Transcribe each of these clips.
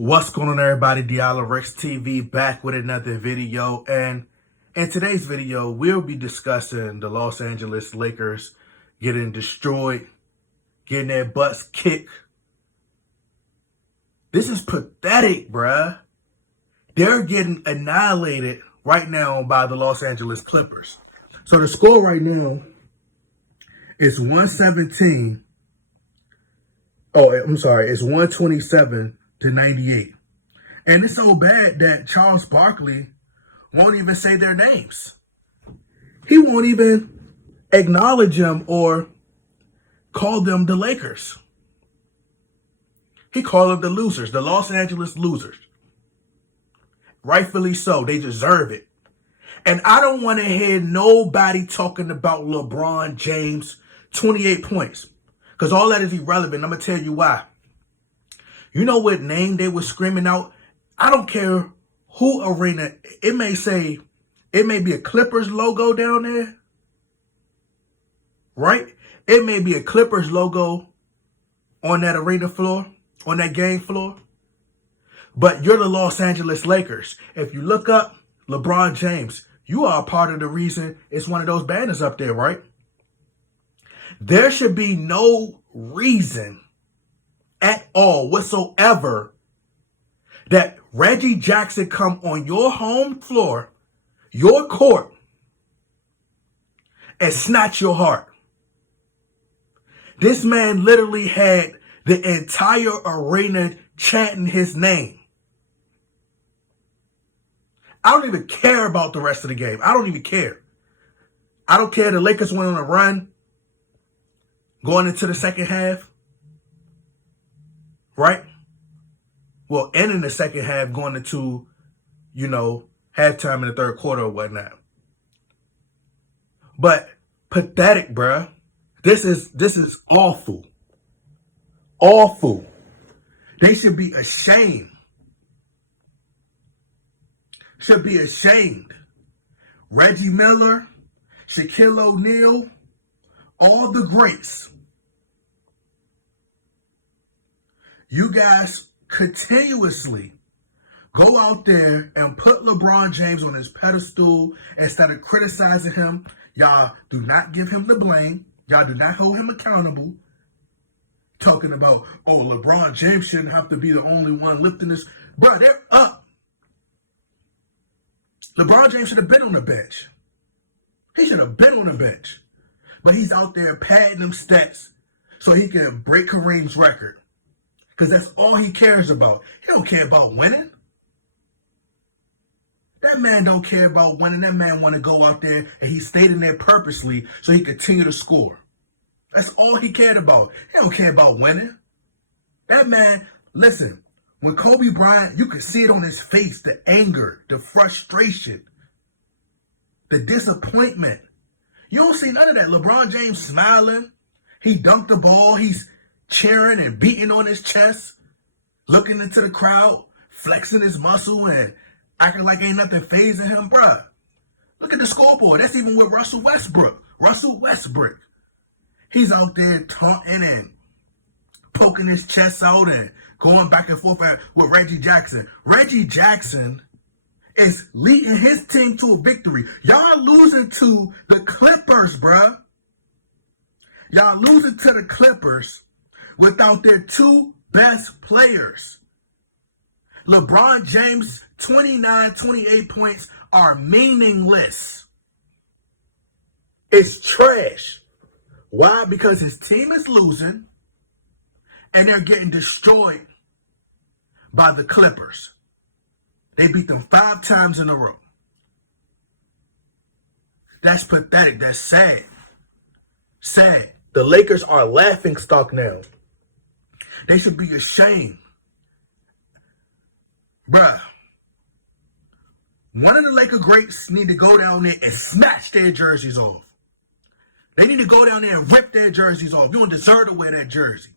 What's going on, everybody? Diallo Rex TV back with another video, and in today's video we'll be discussing the Los Angeles Lakers getting destroyed, getting their butts kicked. This is pathetic, bruh. They're getting annihilated right now by the Los Angeles Clippers. So the score right now is 117. It's 127-98. And it's so bad that Charles Barkley won't even say their names. He won't even acknowledge them or call them the Lakers. He called them the losers, the Los Angeles losers. Rightfully so. They deserve it. And I don't want to hear nobody talking about LeBron James, 28 points. Because all that is irrelevant. I'm going to tell you why. You know what name they were screaming out? I don't care who arena. It may be a Clippers logo down there. Right? It may be a Clippers logo on that arena floor, on that game floor. But you're the Los Angeles Lakers. If you look up LeBron James, you are a part of the reason it's one of those banners up there, right? There should be no reason at all whatsoever that Reggie Jackson come on your home floor, your court, and snatch your heart. This man literally had the entire arena chanting his name. I don't even care about the rest of the game. I don't even care. I don't care the Lakers went on a run going into the second half. Right? Well, ending the second half, going into, halftime in the third quarter or whatnot. But pathetic, bruh. This is awful. Awful. They should be ashamed. Should be ashamed. Reggie Miller, Shaquille O'Neal, all the greats. You guys continuously go out there and put LeBron James on his pedestal instead of criticizing him. Y'all do not give him the blame. Y'all do not hold him accountable. Talking about, LeBron James shouldn't have to be the only one lifting this. Bro, they're up. LeBron James should have been on the bench. He should have been on the bench. But he's out there padding them stats so he can break Kareem's record. Because that's all he cares about. He don't care about winning. That man don't care about winning. That man want to go out there and he stayed in there purposely so he continue to score. That's all he cared about. He don't care about winning. That man, listen, when Kobe Bryant, you could see it on his face, the anger, the frustration, the disappointment. You don't see none of that. LeBron James smiling. He dunked the ball. He's cheering and beating on his chest, looking into the crowd, flexing his muscle and acting like ain't nothing phasing him, bruh. Look at the scoreboard. That's even with Russell Westbrook. He's out there taunting and poking his chest out and going back and forth with Reggie Jackson. Reggie Jackson is leading his team to a victory. Y'all losing to the Clippers, bruh. Y'all losing to the Clippers without their two best players. LeBron James' 28 points are meaningless. It's trash. Why? Because his team is losing and they're getting destroyed by the Clippers. They beat them 5 times in a row. That's pathetic. That's sad. Sad. The Lakers are laughingstock now. They should be ashamed. Bruh. One of the Laker greats need to go down there and snatch their jerseys off. They need to go down there and rip their jerseys off. You don't deserve to wear that jersey.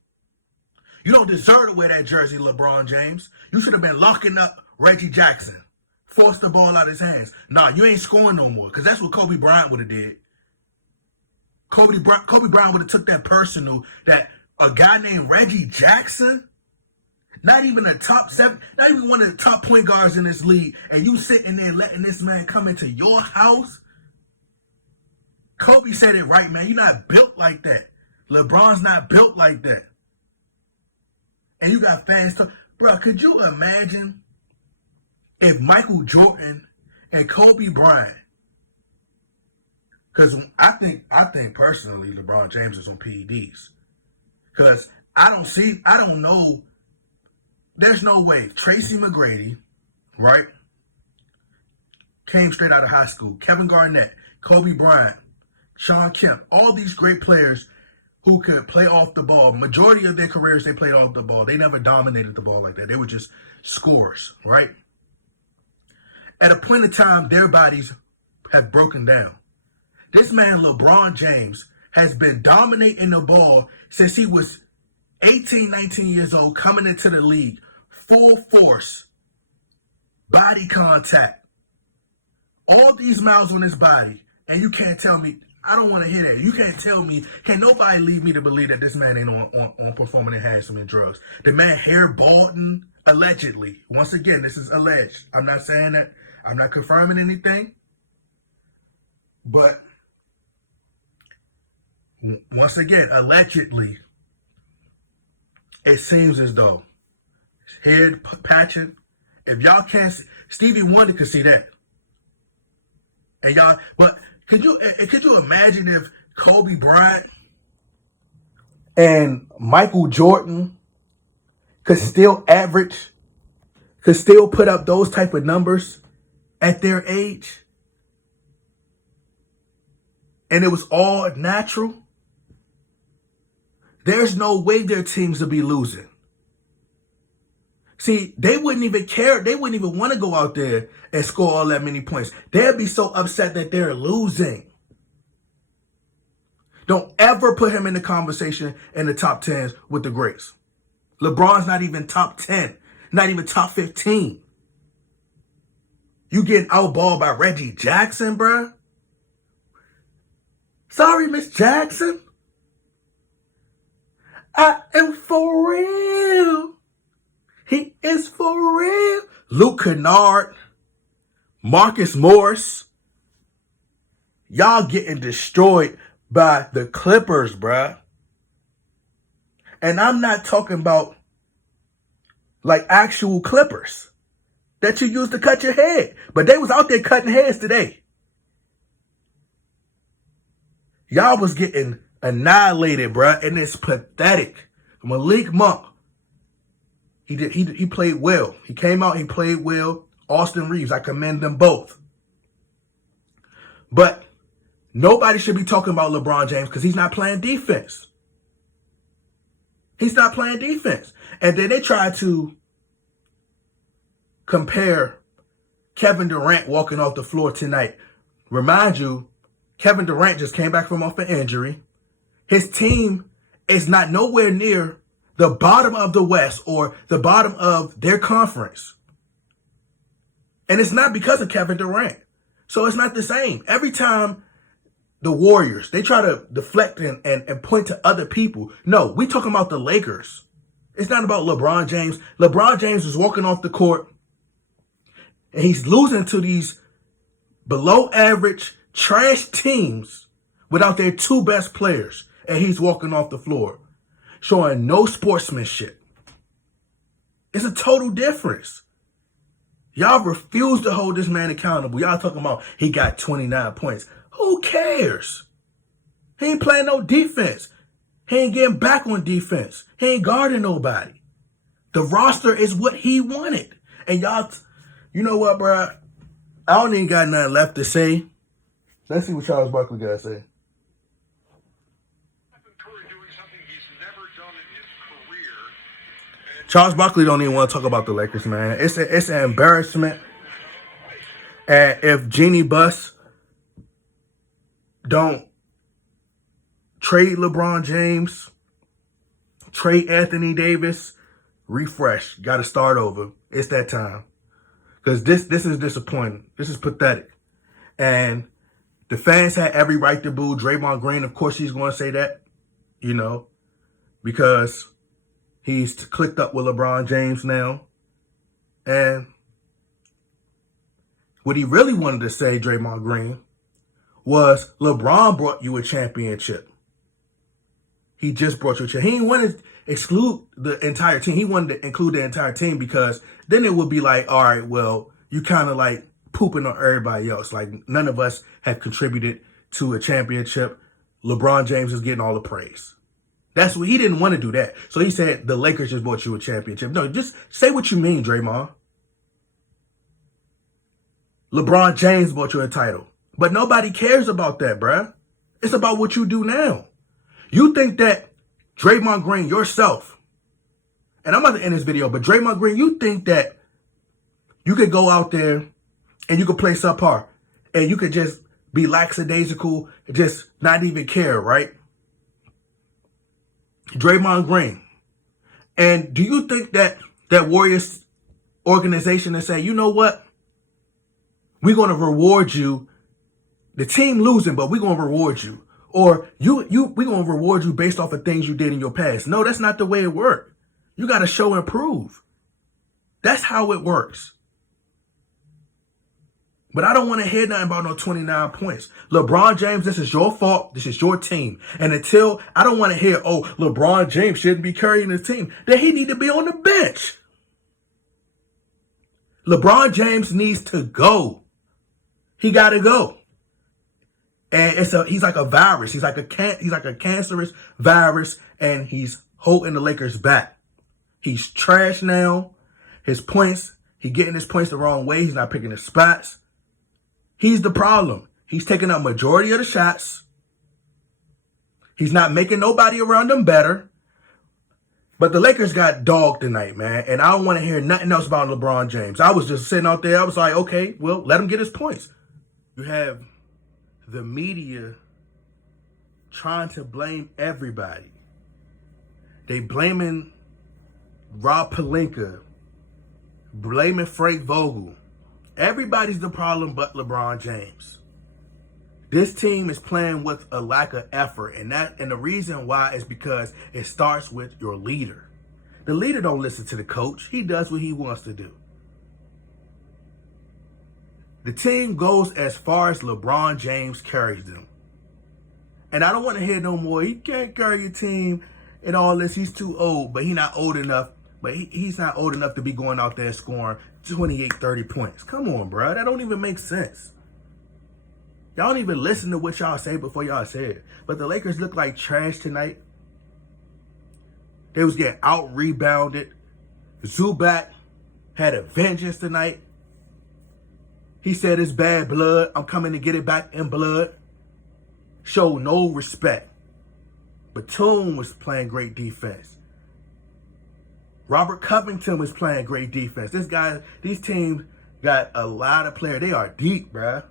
You don't deserve to wear that jersey, LeBron James. You should have been locking up Reggie Jackson. Force the ball out of his hands. Nah, you ain't scoring no more. Because that's what Kobe Bryant would have did. Kobe Bryant would have took that personal, that a guy named Reggie Jackson Not even a top 7, not even one of the top point guards in this league, and you sitting there letting this man come into your house? Kobe said it right, man. You're not built like that. LeBron's not built like that. And you got fans talk, bro, could you imagine if Michael Jordan and Kobe Bryant, because I think personally LeBron James is on PEDs. Because I don't know, there's no way. Tracy McGrady, right, came straight out of high school. Kevin Garnett, Kobe Bryant, Sean Kemp, all these great players who could play off the ball. Majority of their careers, they played off the ball. They never dominated the ball like that. They were just scorers, right? At a point in time, their bodies have broken down. This man, LeBron James, has been dominating the ball since he was 18, 19 years old, coming into the league. Full force, body contact, all these miles on his body, and you can't tell me, I don't want to hear that. You can't tell me, can nobody lead me to believe that this man ain't on performing enhancement drugs. The man hair balding, allegedly. Once again, this is alleged. I'm not saying that, I'm not confirming anything. But, once again, allegedly, it seems as though his head patching. If y'all can't see, Stevie Wonder could see that. And y'all, but could you imagine if Kobe Bryant and Michael Jordan could still put up those type of numbers at their age? And it was all natural? There's no way their teams would be losing. See, they wouldn't even care. They wouldn't even want to go out there and score all that many points. They'd be so upset that they're losing. Don't ever put him in the conversation in the top 10s with the greats. LeBron's not even top 10, not even top 15. You getting outballed by Reggie Jackson, bruh? Sorry, Miss Jackson. I am for real. He is for real. Luke Kennard, Marcus Morris. Y'all getting destroyed by the Clippers, bruh. And I'm not talking about like actual Clippers that you use to cut your head. But they was out there cutting heads today. Y'all was getting annihilated, bruh, and it's pathetic. Malik Monk, he played well. He came out, he played well. Austin Reeves, I commend them both. But nobody should be talking about LeBron James because he's not playing defense. He's not playing defense. And then they try to compare Kevin Durant walking off the floor tonight. Remind you, Kevin Durant just came back from off an injury. His team is not nowhere near the bottom of the West or the bottom of their conference. And it's not because of Kevin Durant. So it's not the same. Every time the Warriors, they try to deflect and point to other people. No, we talking about the Lakers. It's not about LeBron James. LeBron James is walking off the court and he's losing to these below average trash teams without their two best players. And he's walking off the floor, showing no sportsmanship. It's a total difference. Y'all refuse to hold this man accountable. Y'all talking about he got 29 points. Who cares? He ain't playing no defense. He ain't getting back on defense. He ain't guarding nobody. The roster is what he wanted. And y'all, you know what, bro? I don't even got nothing left to say. Let's see what Charles Barkley got to say. Charles Barkley don't even want to talk about the Lakers, man. It's an embarrassment. And if Jeannie Buss don't trade LeBron James, trade Anthony Davis, refresh, got to start over. It's that time. Because this is disappointing. This is pathetic. And the fans had every right to boo Draymond Green. Of course he's going to say that, you know, because He's clicked up with LeBron James now. And what he really wanted to say, Draymond Green, was LeBron brought you a championship. He just brought you a championship. He didn't want to exclude the entire team. He wanted to include the entire team because then it would be like, all right, well, you kind of like pooping on everybody else. Like none of us have contributed to a championship. LeBron James is getting all the praise. That's what he didn't want to do that. So he said the Lakers just brought you a championship. No, just say what you mean, Draymond. LeBron James brought you a title. But nobody cares about that, bruh. It's about what you do now. You think that Draymond Green, yourself, and I'm about to end this video, but Draymond Green, you think that you could go out there and you could play subpar and you could just be lackadaisical and just not even care, right? Draymond Green. And do you think that Warriors organization is saying, you know what? We're going to reward you. The team losing, but we're going to reward you. Or we're going to reward you based off of things you did in your past. No, that's not the way it works. You got to show and prove. That's how it works. But I don't want to hear nothing about no 29 points. LeBron James, this is your fault. This is your team. And until I don't want to hear, oh, LeBron James shouldn't be carrying his team, then he need to be on the bench. LeBron James needs to go. He got to go. And he's like a virus. He's like a cancerous virus, and he's holding the Lakers back. He's trash now. His points, he's getting his points the wrong way. He's not picking his spots. He's the problem. He's taking up majority of the shots. He's not making nobody around him better. But the Lakers got dogged tonight, man. And I don't want to hear nothing else about LeBron James. I was just sitting out there. I was like, okay, well, let him get his points. You have the media trying to blame everybody. They blaming Rob Pelinka, blaming Frank Vogel. Everybody's the problem but LeBron James. This team is playing with a lack of effort, and the reason why is because it starts with your leader. The leader don't listen to the coach. He does what he wants to do. The team goes as far as LeBron James carries them. And I don't want to hear no more, he can't carry your team and all this. He's too old, but he's not old enough. But he's not old enough to be going out there scoring 28, 30 points. Come on, bro. That don't even make sense. Y'all don't even listen to what y'all say before y'all say it. But the Lakers look like trash tonight. They was getting out-rebounded. Zubac had a vengeance tonight. He said it's bad blood. I'm coming to get it back in blood. Show no respect. Batum was playing great defense. Robert Covington was playing great defense. These teams got a lot of players. They are deep, bruh.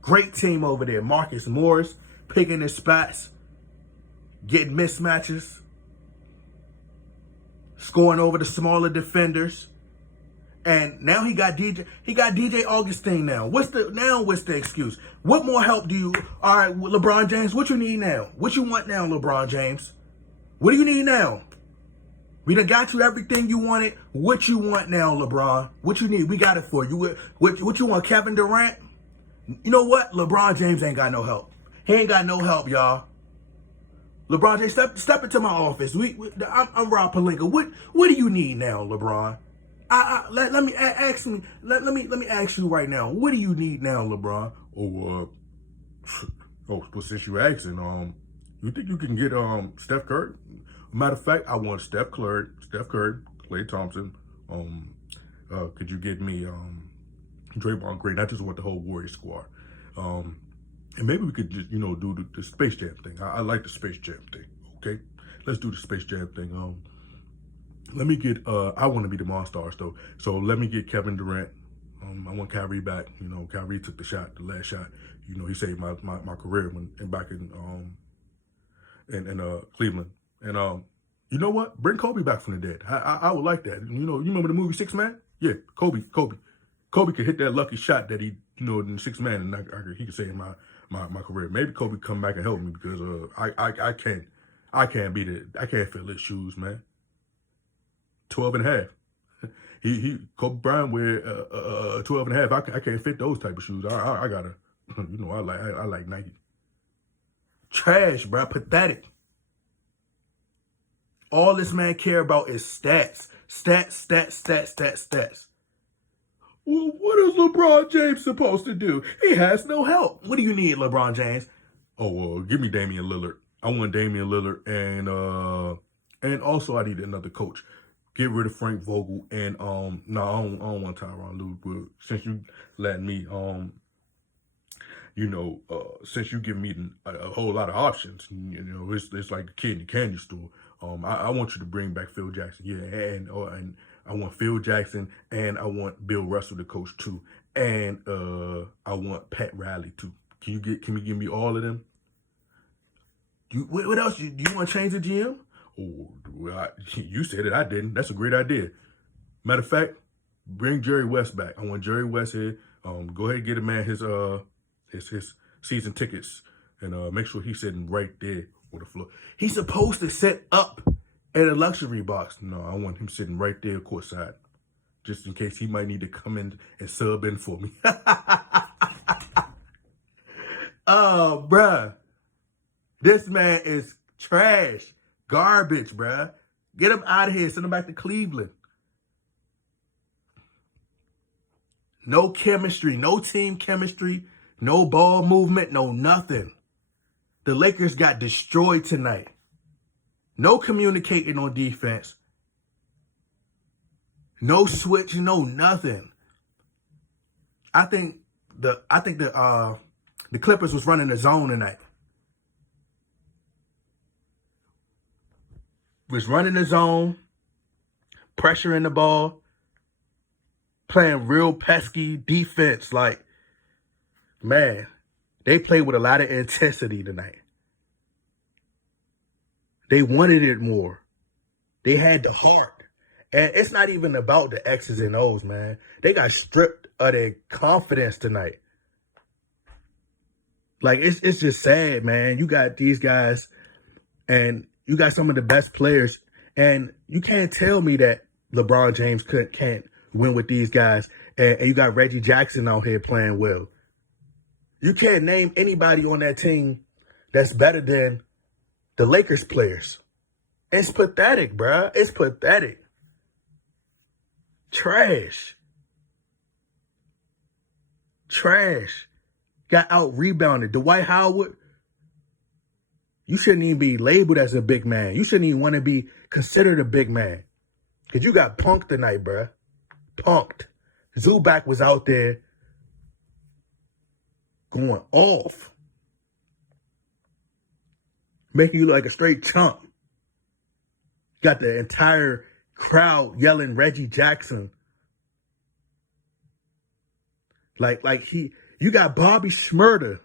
Great team over there. Marcus Morris picking his spots, getting mismatches, scoring over the smaller defenders. And now he got DJ Augustine now. What's the excuse? What more help do you, all right, LeBron James, what you need now? What you want now, LeBron James? What do you need now? We done got you everything you wanted. What you want now, LeBron? What you need? We got it for you. What you want, Kevin Durant? You know what? LeBron James ain't got no help. He ain't got no help, y'all. LeBron James, step into my office. I'm Rob Pelinka. What do you need now, LeBron? Let me ask you right now. What do you need now, LeBron? Well, since you asking, you think you can get Steph Curry? Matter of fact, I want Steph Curry, Klay Thompson. Could you get me Draymond Green? I just want the whole Warriors squad. And maybe we could just do the Space Jam thing. I like the Space Jam thing. Okay, let's do the Space Jam thing. Let me get, I want to be the Monstars though. So let me get Kevin Durant. I want Kyrie back. Kyrie took the last shot. He saved my career back in Cleveland. And you know what? Bring Kobe back from the dead. I would like that. You remember the movie 6 Man? Yeah, Kobe could hit that lucky shot that he, in 6 Man, and he could save my career. Maybe Kobe come back and help me because I can't. I can't beat it. I can't fit his shoes, man. 12 and a half. Kobe Bryant wear 12 and a half. I can't fit those type of shoes. I gotta, I like Nike. Trash, bro. Pathetic. All this man care about is stats. Stats. Well, what is LeBron James supposed to do? He has no help. What do you need, LeBron James? Oh, well, give me Damian Lillard. I want Damian Lillard, and also I need another coach. Get rid of Frank Vogel, and no, I don't want Tyronn Lue, but since you let me, since you give me a whole lot of options, it's like a kid in the candy store. I want you to bring back Phil Jackson, yeah, and I want Phil Jackson, and I want Bill Russell to coach too, and I want Pat Riley too. Can you give me all of them? What else? Do you want to change the GM? Oh, well, you said it. I didn't. That's a great idea. Matter of fact, bring Jerry West back. I want Jerry West here. Go ahead and get a man his season tickets, and make sure he's sitting right there on the floor. He's supposed to set up at a luxury box. No, I want him sitting right there courtside, just in case he might need to come in and sub in for me. Oh, bruh. This man is trash. Garbage, bruh. Get him out of here. Send him back to Cleveland. No chemistry. No team chemistry. No ball movement. No nothing. The Lakers got destroyed tonight. No communicating on defense. No switch. No nothing. I think the Clippers was running the zone tonight. Was running the zone, pressuring the ball, playing real pesky defense. Like, man, they played with a lot of intensity tonight. They wanted it more. They had the heart. And it's not even about the X's and O's, man. They got stripped of their confidence tonight. Like, it's just sad, man. You got these guys, and you got some of the best players, and you can't tell me that LeBron James can't win with these guys, and you got Reggie Jackson out here playing well. You can't name anybody on that team that's better than the Lakers players. It's pathetic, bruh. It's pathetic. Trash. Got out-rebounded. Dwight Howard, you shouldn't even be labeled as a big man. You shouldn't even want to be considered a big man. Because you got punked tonight, bruh. Punked. Zubac was out there going off. Making you look like a straight chump. Got the entire crowd yelling Reggie Jackson. You got Bobby Shmurda.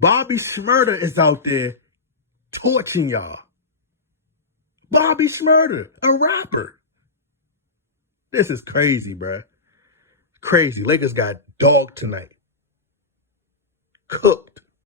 Bobby Shmurda is out there torching y'all. Bobby Shmurda, a rapper. This is crazy, bruh. Crazy. Lakers got dogged tonight. Cooked.